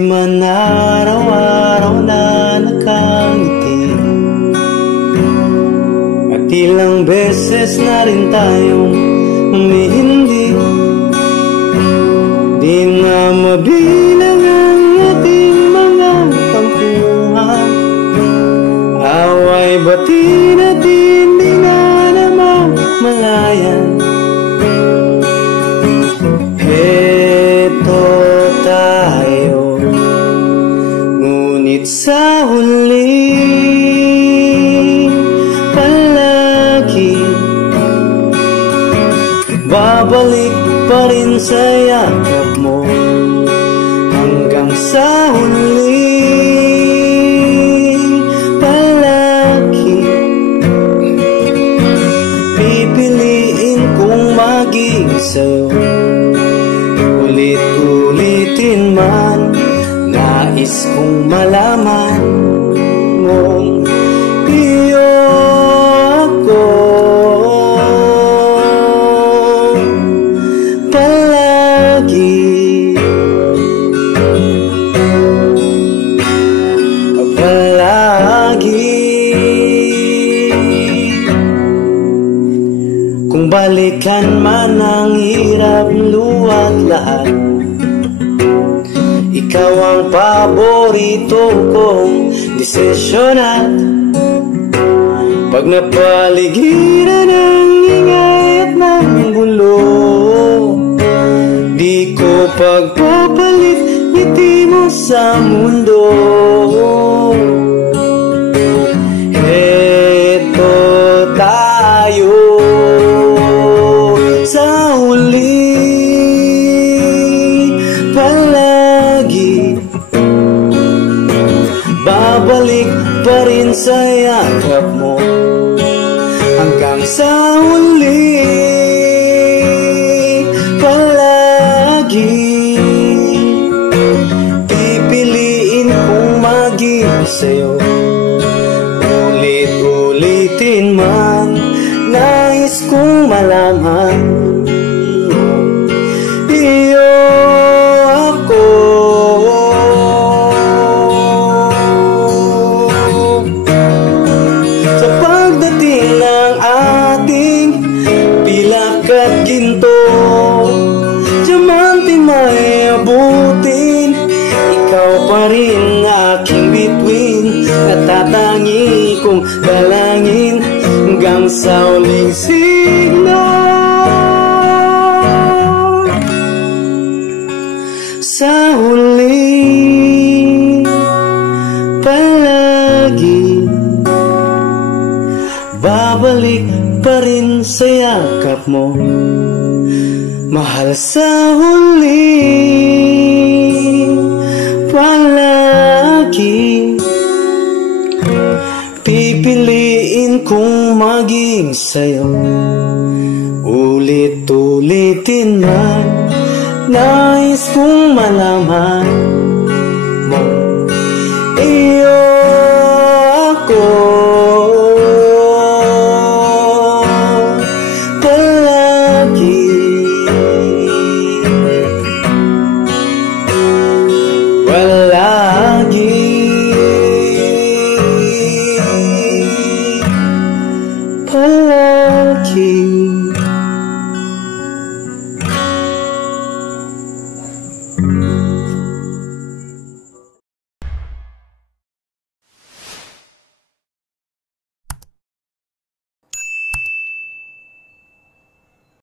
man araw-araw na nakangiti, at ilang beses na rin tayong humihindi. Di na mabilang ang ating mga tampuhan, away bati natin di na namamalayan. Eto tayo, ngunit sa huli palagi babalik pa rin sa yakap mo. Hanggang sa huli palagi pipiliin kong maging sa'yo. Ulit-ulitin man, nais kong malaman mong iyo ako palagi. Kung balikan man ang hirap, luwat lahat, ikaw ang paborito kong desisyonan. Pag napaligiran ang ingay at ng gulo, di ko pagpapalit ngiti mo sa mundo. Eto tayo sa huli palagi, babalik pa rin sa yakap mo. Hanggang sa huli palagi pipiliin kong maging sa'yo. Ulit-ulitin man, nais kong malaman iyo ako. Sa pagdating ng ating pilak at ginto, diamante may abutin, ikaw pa rin aking bituin. Natatangi kong dalangin hanggang sa huling sigla. Sa huli palagi babalik pa rin sa yakap mo. Mahal, sa huli palagi pipiliin kong maging sa'yo. Ulit-ulitin man, nais kong malaman